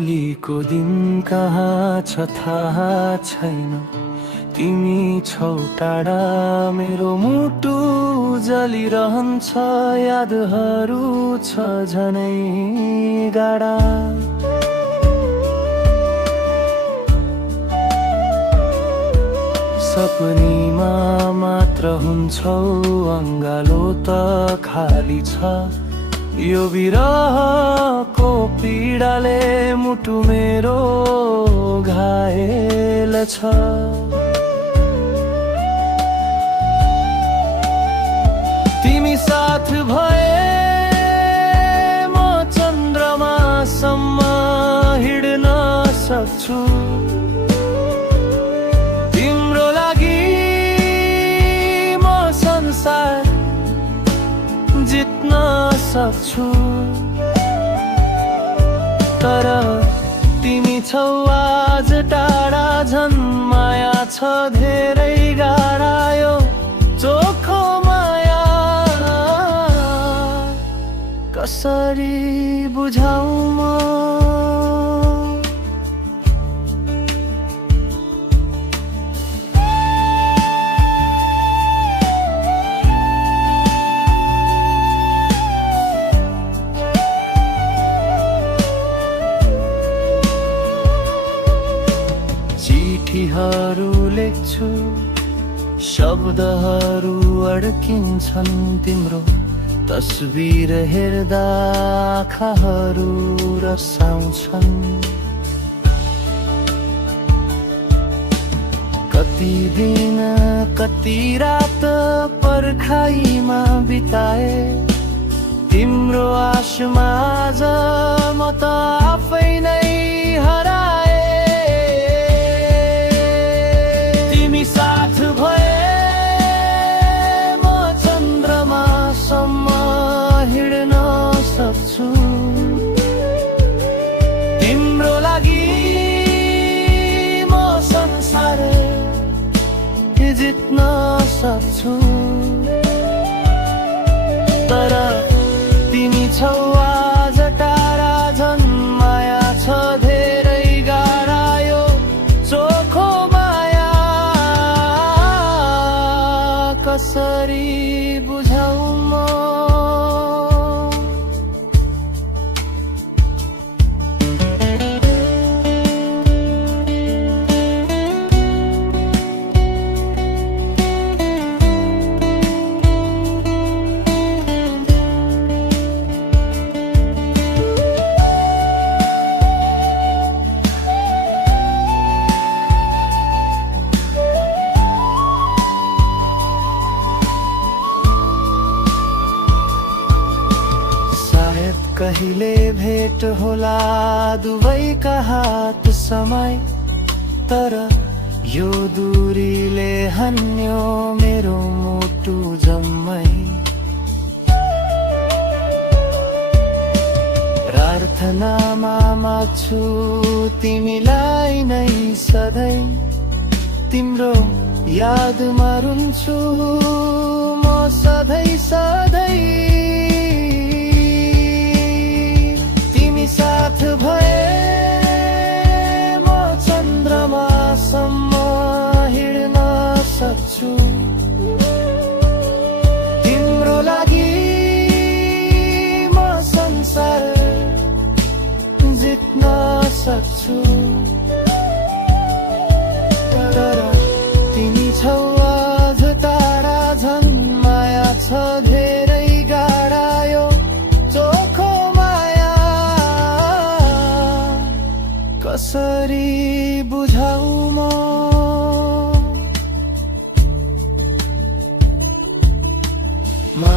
भोलिको दिन कहाँ छ थाहा छैन। तिमी छौ टाढा मेरो मुटु जलिरहन्छ, यादहरू छ झनै गाढा। सपनीमा मात्र हुन्छौ, अङ्गालो त खाली छ। यो विरहको पीडाले मुटु मेरो घायल छ। तिमी साथ भए म चन्द्रमासम्म हिँड्न सक्छु। तिम्रो लागि म संसार जित्न सक्छु। तर तिमी छौ आज टाढा, झन् माया छ धेरै गाढा। यो चोखो माया कसरी बुझाऊ म? चिठीहरू लेख्छु, शब्दहरू अड्किन्छन्। तिम्रो तस्बिर हेर्दा आँखाहरू रसाउँछन्। कति दिन कति रात पर्खाइमा बिताए, तिम्रो आशमा आज म त आफै नै हराए। तिमी साथ भए म चन्द्रमासम्म हिँड्न सक्छु। तिम्रो लागि म संसार जित्न सक्छु। तर तिमी छौ आज टाढा, झन् माया छ धेरै गाढा। यो चोखो माया कसरी बुझाऊ म? कहिले भेट होला दुवैका हात समाई, तर यो दूरीले हन्यो मेरो मुटु जम्मै। प्रार्थनामा माग्छु तिमीलाई नै सधैँ, तिम्रो यादमा रुन्छु म सधैँ सधैँ। साथ भए म चन्द्रमासम्म हिँड्न सक्छु। तिम्रो लागि म संसार जित्न सक्छु। तर तिमी छौ आज टाढा, झन् माया छ धेरै गाढा। यो चोखो कसरी बुझाऊ म? मा